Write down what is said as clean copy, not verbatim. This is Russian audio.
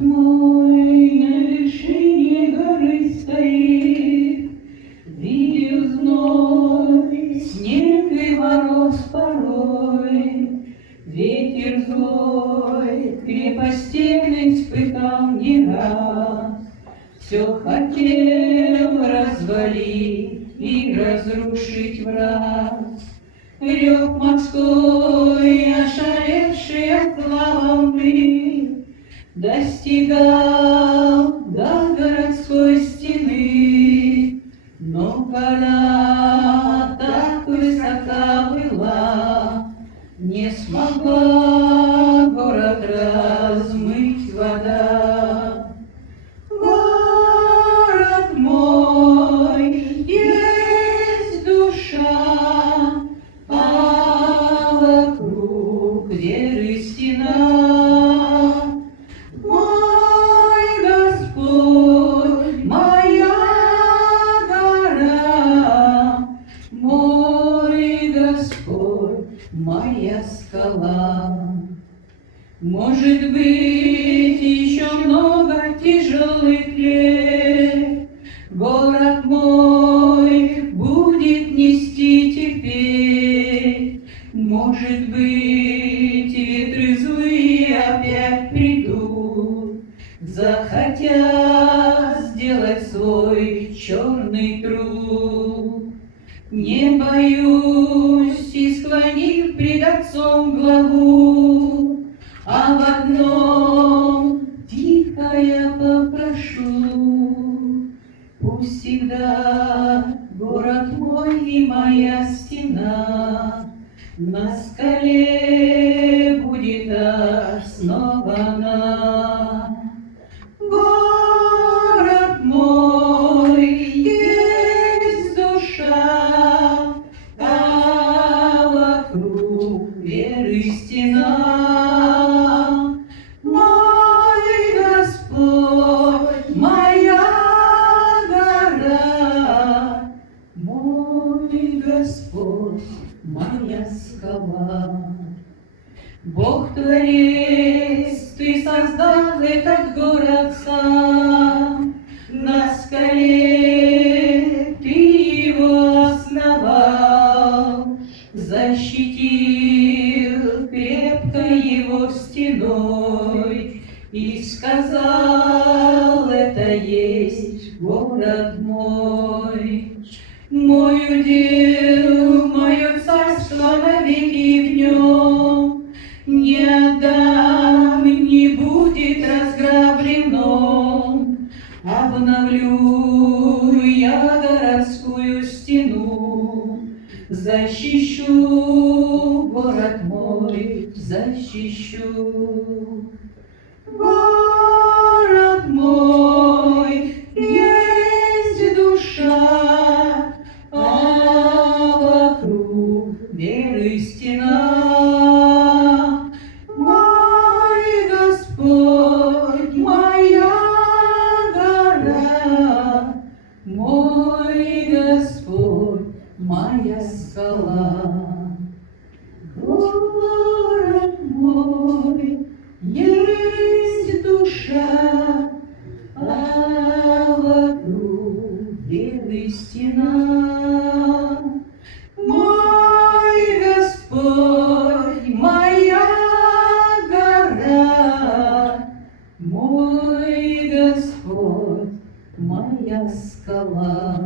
Мой на вершине горы стоит, видел зной, снег и мороз порой, ветер злой, крепостей испытал не раз, все хотел развалить и разрушить враз. Рев морской, ошалевший от волны, достигал до городской стены, но гора так высока была, не смогла город размыть вода. Город мой, есть душа, а вокруг веры стена. Моя скала. Может быть, еще много тяжелых лет город мой будет нести теперь. Может быть, ветры злые опять придут, захотят сделать свой черный труд. Не боюсь, и склонив пред отцом главу, а в одном тихо я попрошу: пусть всегда город мой и моя стена на скале будет основана. Город мой, есть душа, а вокруг веры стена. Мой Господь, моя гора, мой Господь, моя скала. Бог-творец, Ты создал этот город сам, на скале Ты его основал, защитил крепко его стеной и сказал: это есть город мой. Мой удел, мое царство навеки в нем, не отдам, не будет разграблено. Обновлю я городскую стену, защищу город мой, защищу. Город мой, есть душа, а вокруг веры стена. Мой Господь, моя гора, мой Господь, моя скала. Город мой, есть душа, а вокруг веры стена. Мой Господь, моя гора, мой Господь, моя скала.